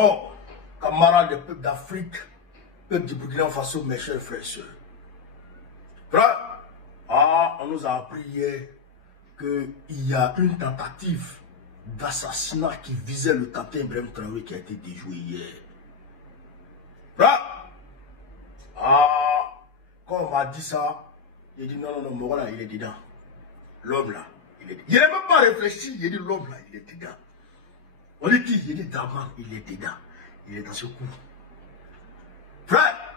Alors, camarades des peuples d'Afrique, peuple du Burkina Faso, mes chers frères et sœurs. Frère, on nous a appris hier qu'il y a une tentative d'assassinat qui visait le capitaine Ibrahim Traoré qui a été déjoué hier. Frère, quand on m'a dit ça, j'ai dit non, Moro là, il est dedans. L'homme là, il est dedans. Je n'ai même pas réfléchi, j'ai dit l'homme là, il est dedans. On dit qui? J'ai dit Draman, il est dedans. Il est dans ce coup. Frère,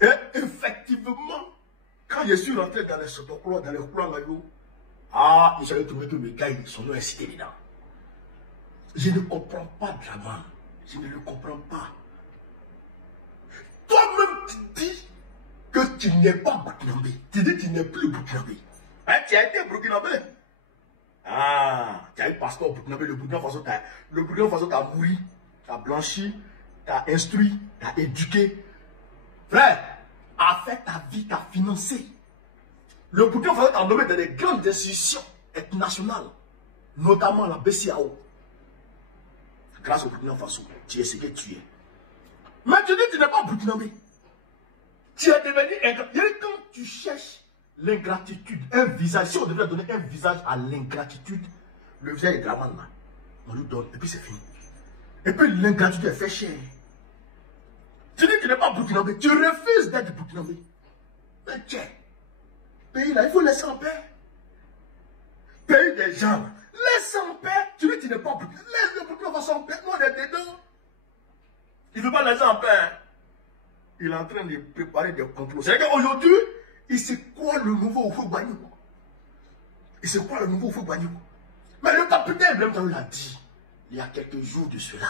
et effectivement, quand je suis rentré dans les sotocolos, dans les couloirs, ils avaient trouvé que mes gars, son nom est cité dedans. Je ne comprends pas Draman. Je ne le comprends pas. Toi-même, tu dis que tu n'es pas burkinabé. Tu dis que tu n'es plus burkinabé. Hein, tu as été burkinabé. Tu as eu passeport burkinabé. Le Burkina Faso t'a mouru, t'a blanchi, t'a instruit, t'a éduqué. Frère, a fait ta vie, t'a financé. Le Burkina Faso t'a nommé dans des grandes institutions internationales, notamment la BCAO. Grâce au Burkina Faso, tu es ce que tu es. Mais tu dis que tu n'es pas burkinabé. Tu es devenu ingratitude. Quand tu cherches l'ingratitude, un visage, si on devait donner un visage à l'ingratitude, le visage est Draman là. On lui donne, et puis c'est fini. Et puis l'ingratitude est fait cher. Tu dis que tu n'es pas burkinabé, tu refuses d'être burkinabé. Mais tiens, pays là, il faut laisser en paix. Pays des gens, laisse en paix. Tu dis que tu n'es pas burkinabé, laisse le Burkina Faso en paix. Nous on est dedans. Il ne veut pas laisser en paix. Il est en train de préparer des complots. C'est-à-dire qu'aujourd'hui, il sait quoi le nouveau Oufou-Gbagni. Il sait quoi le nouveau Oufou-Gbagni. Mais le capitaine Ibrahim Traoré l'a dit, il y a quelques jours de cela.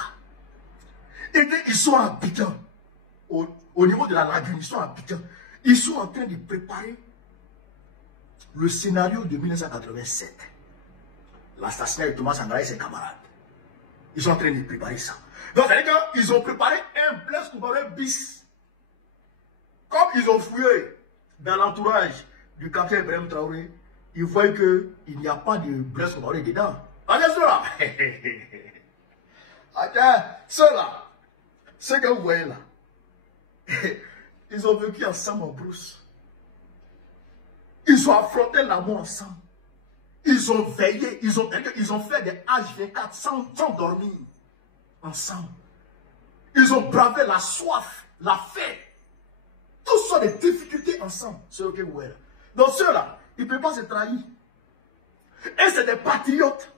Et ils sont à Abidjan, au niveau de la lagune, ils sont à Abidjan. Ils sont en train de préparer le scénario de 1987. L'assassinat de Thomas Sankara et ses camarades. Ils sont en train de préparer ça. Donc, c'est-à-dire qu'ils ont préparé un Blaise Compaoré bis. Comme ils ont fouillé dans l'entourage du capitaine Ibrahim Traoré, ils voient qu'il n'y a pas de Blaise Compaoré dedans. Regardez ceux-là. Attends, ceux-là, ceux que vous voyez là, ils ont vécu ensemble en brousse. Ils ont affronté la mort ensemble. Ils ont veillé, ils ont fait des H24 sans dormir ensemble. Ils ont bravé la soif, la faim. Tout ça des difficultés ensemble. Ceux que vous voyez là. Donc ceux-là, ils ne peuvent pas se trahir. Et c'est des patriotes.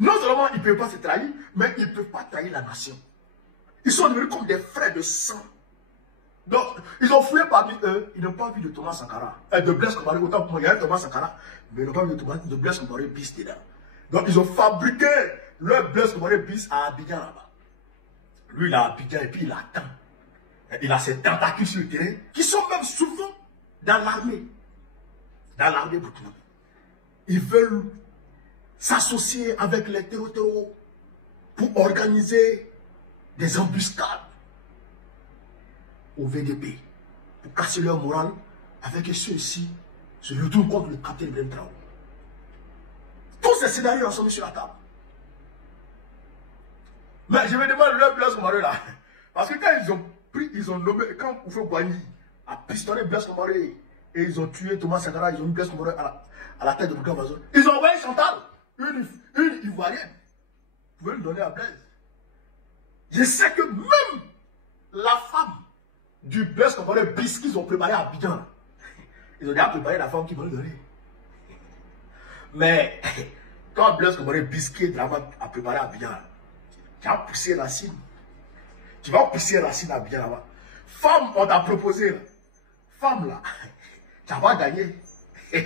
Non seulement ils ne peuvent pas se trahir, mais ils ne peuvent pas trahir la nation. Ils sont devenus comme des frères de sang. Donc, ils ont fouillé parmi eux, ils n'ont pas vu de Thomas Sankara. De Blaise Compaoré, autant pour moi, il y a un Thomas Sankara, mais ils n'ont pas vu de Blaise Compaoré bis dedans. Donc, ils ont fabriqué leur Blaise Compaoré bis à Abidjan là-bas. Lui, il est à Abidjan et puis il attend. Il a ses tentacules sur le terrain, qui sont même souvent dans l'armée. Dans l'armée burkinabé. Ils veulent s'associer avec les terreaux pour organiser des embuscades au VDP, pour casser leur morale, avec ceux-ci se retournent contre le capitaine Ibrahim Traoré. Tous ces scénarios sont mis sur la table. Mais je me demande leur Blaise Compaoré là. Parce que quand ils ont nommé, quand Oufou-Gbagni a pistonné Blaise Compaoré et ils ont tué Thomas Sankara, ils ont mis Blaise Compaoré à la tête de Burkina Faso, ils ont envoyé Chantal, une Ivoirienne, pour le donner à Blaise. Je sais que même la femme du Blaise Compaoré bis qu'ils ont préparé à Abidjan, ils ont déjà préparé la femme qui va le donner. Mais quand Blaise Compaoré bis qui est a préparé à Abidjan, tu as poussé Racine. Tu vas pousser Racine à Abidjan là-bas. Femme, on t'a proposé là. Femme là, tu n'as pas gagné. Tu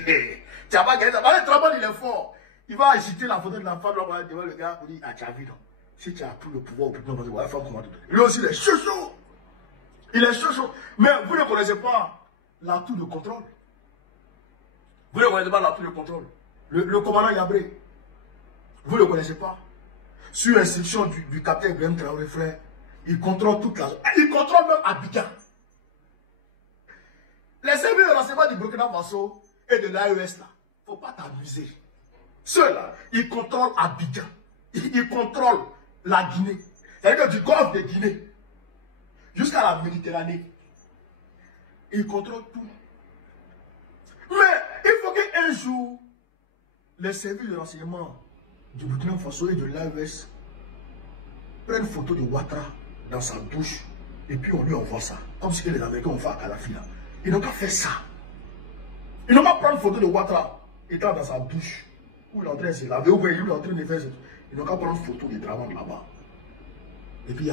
n'as pas gagné. Le travail il est fort. Il va agiter la photo de la femme là devant le gars pour dire, ah tu as vu non. Si tu as pris le pouvoir, ouais, femme comment te donner. Lui aussi il est chaud. Il est chaud. Mais vous ne connaissez pas l'atout de contrôle. Vous ne connaissez pas l'atout de contrôle. Le commandant Yabré. Vous ne le connaissez pas. Sur l'instruction du capitaine Ibrahim Traoré, frère, il contrôle toute la zone. Il contrôle même Abidjan. Les services de renseignement du Burkina Faso et de l'AES là, il ne faut pas t'amuser. Ceux-là, ils contrôlent Abidjan. Ils contrôlent la Guinée. C'est-à-dire que du golfe de Guinée jusqu'à la Méditerranée. Il contrôle tout. Mais il faut qu'un jour, les services de renseignement du Burkina Faso et de l'AES prennent photo de Ouattara dans sa douche et puis on lui envoie ça. Comme ce que les Américains ont fait à Kadhafi là. Ils n'ont pas fait ça. Ils n'ont pas prendre photo de Ouattara étant dans sa douche où il est en train de se laver ou il est en train de faire ça. Ils n'ont qu'à prendre photo de Draman là-bas. Et puis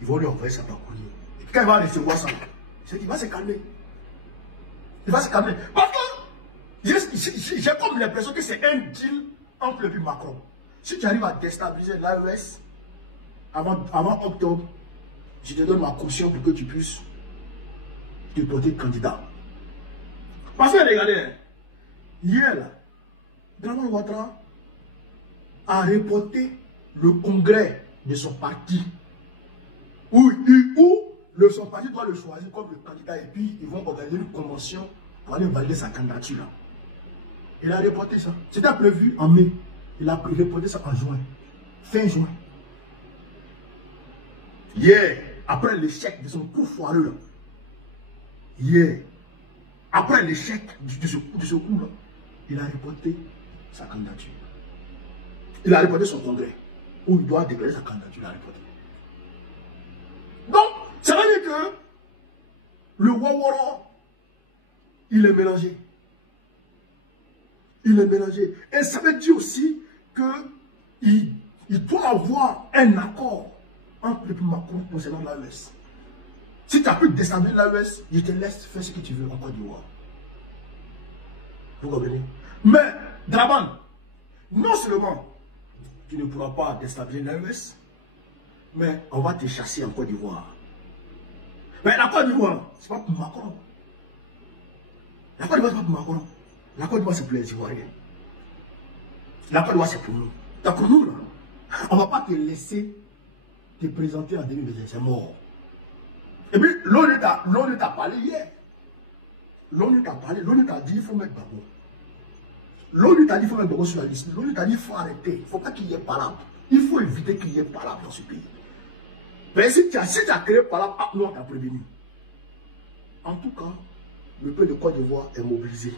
ils vont lui envoyer ça par courrier. Et puis quand il va recevoir ça, il va se calmer. Il va se calmer. Parce que j'ai comme l'impression que c'est un deal entre le Macron. Si tu arrives à déstabiliser l'AES avant octobre, je te donne ma caution pour que tu puisses te porter candidat. Parce que regardez, hier, là, Draman Ouattara a reporté le congrès de son parti. Où son parti doit le choisir comme le candidat et puis ils vont organiser une convention pour aller valider sa candidature. Là. Il a reporté ça. C'était prévu en mai. Il a reporté ça en juin. Fin juin. Hier, après l'échec de son coup foireux, là. Hier, après l'échec de ce coup-là, il a reporté sa candidature. Il a reporté son congrès où il doit déclarer sa candidature. Il a reporté. Donc, ça veut dire que le Wawara, il est mélangé. Il est mélangé. Et ça veut dire aussi qu'il doit avoir un accord entre le Macron concernant l'AES. Si tu as pu déstabiliser l'AES, je te laisse faire ce que tu veux en Côte d'Ivoire. Vous comprenez? Mais, Draman, non seulement tu ne pourras pas déstabiliser l'AES, mais on va te chasser en Côte d'Ivoire. Mais la Côte d'Ivoire, ce n'est pas pour Macron. La Côte d'Ivoire, ce n'est pas pour Macron. La Côte d'Ivoire, c'est pour les Ivoiriens. La Côte d'Ivoire, c'est pour nous. Donc pour nous, là, on ne va pas te laisser te présenter en 2020. C'est mort. Et puis, l'ONU t'a parlé hier. L'ONU t'a parlé. L'ONU t'a dit qu'il faut mettre Gbagbo. L'ONU t'a dit qu'il faut mettre Gbagbo sur la liste. L'ONU t'a dit qu'il faut arrêter. Il ne faut pas qu'il y ait palabre. Il faut éviter qu'il y ait palabre dans ce pays. Mais si tu as créé palabre, nous on t'a prévenu. En tout cas, le peuple de Côte d'Ivoire est mobilisé.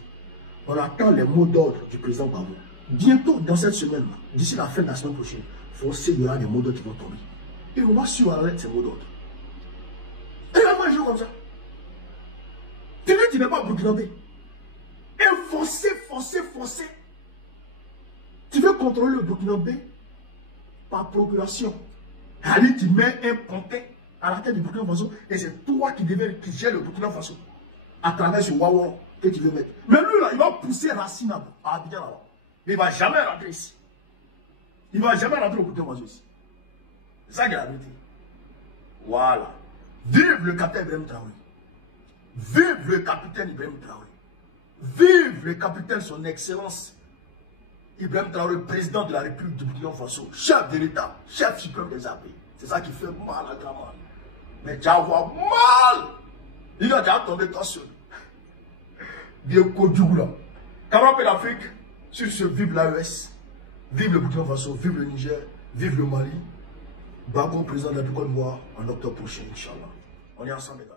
On attend les mots d'ordre du président Gbagbo. Bientôt, dans cette semaine, d'ici la fin de la semaine prochaine, il y aura des mots d'ordre qui vont tomber. Et on va suivre ces mots d'ordre. Et il va pas jouer comme ça. Tu dis que tu n'es pas burkinabé. Et forcer. Tu veux contrôler le burkinabé par procuration. Allez, tu mets un pontin à la tête du Burkina Faso et c'est toi qui gère le Burkina Faso à travers ce Wawara que tu veux mettre. Mais lui, là, il va pousser Racine à Abidjan là-bas. Mais il ne va jamais rentrer ici. Il ne va jamais rentrer au Burkina Faso ici. C'est ça qui est la vérité. Voilà. Vive le capitaine Ibrahim Traoré. Vive le capitaine Ibrahim Traoré. Vive le capitaine son excellence Ibrahim Traoré, président de la République du Burkina Faso, chef de l'État, chef suprême des armées. C'est ça qui fait mal à Draman. Mais tu vas avoir mal. Il a déjà tombé toi seul. Bien Kodjougou là. Camarade l'Afrique, sur ce vive l'AES, vive le Burkina Faso, vive le Niger, vive le Mali. Gbagbo, président de la Côte d'Ivoire, en octobre prochain, Inch'Allah. On est ensemble, les gars.